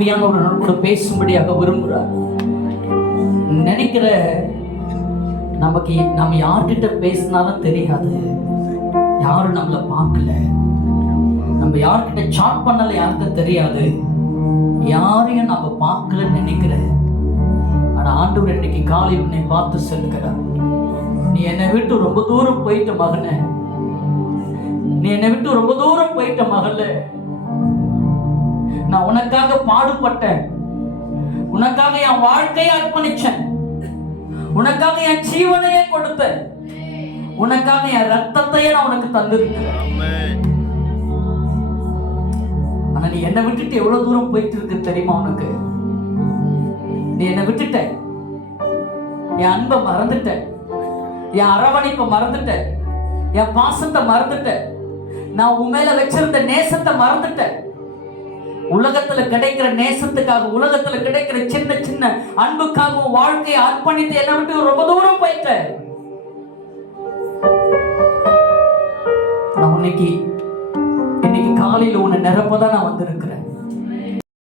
ஒரு கூட பேசும்படியாக விரும்புகிறார். நினைக்கிற நம்ம யார்கிட்ட பேசினாலும் தெரியாது, யாரும் நம்மளை பார்க்கல, நம்ம யார்கிட்ட சாட் பண்ணல யாருக்கும் தெரியாது, யாரையும் நம்ம பார்க்கலன்னு நினைக்கிற. ஆனா ஆண்டவர் இன்னைக்கு காலையில் உன்னை பார்த்து சொல்லுகிறார், நீ என்னை விட்டு ரொம்ப தூரம் போயிட்ட மகனே, நீ என்னை விட்டு ரொம்ப தூரம் போயிட்ட மகளே, நான் உனக்காக பாடுபட்டேன், உனக்காக என் வாழ்க்கையை அர்ப்பணிச்சேன், உனக்காக என் ஜீவனையே கொடுத்தேன், உனக்காக என் ரத்தத்தையே நான் உனக்கு தந்திருக்கிறேன். ஆனா நீ என்னை விட்டுட்டு எவ்வளவு தூரம் போயிட்டு இருக்கு தெரியுமா உனக்கு? நீ என்னை விட்டுட்ட, என் அன்பை மறந்துட்ட, என் அரவணைப்பை மறந்துட்ட, என் பாசத்தை மறந்துட்ட, நான் உன் மேல வச்சிருந்த நேசத்தை மறந்துட்ட. உலகத்துல கிடைக்கிற நேசத்துக்காக, உலகத்துல கிடைக்கிற சின்ன சின்ன அன்புக்காக வாழ்க்கையை அர்ப்பணித்து என்னை விட்டு ரொம்ப தூரம் போயிட்ட. நான் இன்னைக்கு காலையில உன்னை நிரப்பதான் நான் வந்திருக்கிறேன்.